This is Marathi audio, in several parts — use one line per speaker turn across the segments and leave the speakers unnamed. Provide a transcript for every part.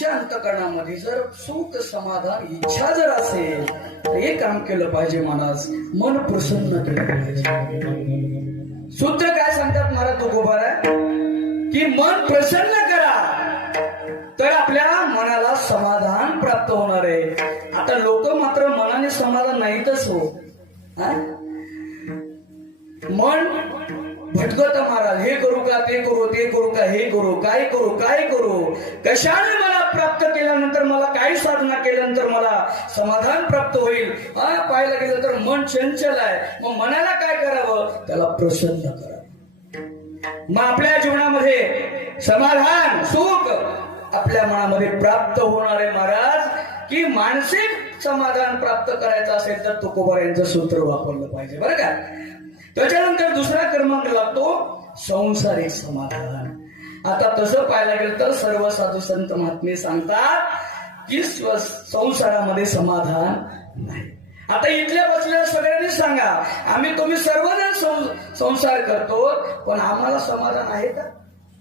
तुमच्या अंतकरणामध्ये जर सुख समाधान इच्छा जर असेल तर हे काम केलं पाहिजे महाराज. मन प्रसन्न केलं पाहिजे. सूत्र काय सांगतात महाराज? तुकोबार की मन प्रसन्न करा. तर आपल्या मनाला समाधान प्राप्त होणार आहे. आता लोक मात्र मनाने समाधान नाहीतच हो? मन भटकत महाराज. हे करू का ते करू ते करू का हे करू काय करू काय करू? कशाने प्राप्त केल्यानंतर मला काही साधना केल्यानंतर मला समाधान प्राप्त होईल. हा पाहायला गेलं तर मन चंचल आहे. मग मनाला काय करावं? त्याला प्रसन्न करावं. मग आपल्या जीवनामध्ये समाधान सुख आपल्या मनामध्ये प्राप्त होणार आहे महाराज की मानसिक समाधान प्राप्त करायचं असेल तर तुकोबार यांचं सूत्र वापरलं पाहिजे. बरं का? त्याच्यानंतर दुसरा क्रमांक लागतो संसारिक समाधान. आता तसं पाहायला गेलं तर सर्व साधू संत महात्मे सांगतात की संसारामध्ये समाधान नाही. आता इथल्या बसलेल्या सगळ्यांनी सांगा आम्ही तुम्ही सर्वजण संसार करतो पण आम्हाला समाधान आहे का?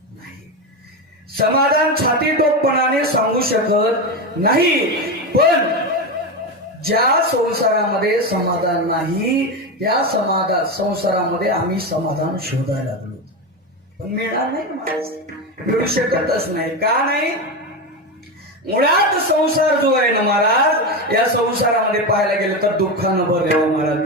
नाही. समाधान छाती टोकपणाने सांगू शकत नाही पण ज्या संसारामध्ये समाधान नाही त्या समाधान संसारामध्ये आम्ही समाधान शोधायला लागलो मिळणार नाही महाराज मिळू शकतच नाही. का नाही? मुळात संसार जो आहे ना महाराज या संसारामध्ये पाहायला गेलं तर दुःखानं भरलेला महाराज.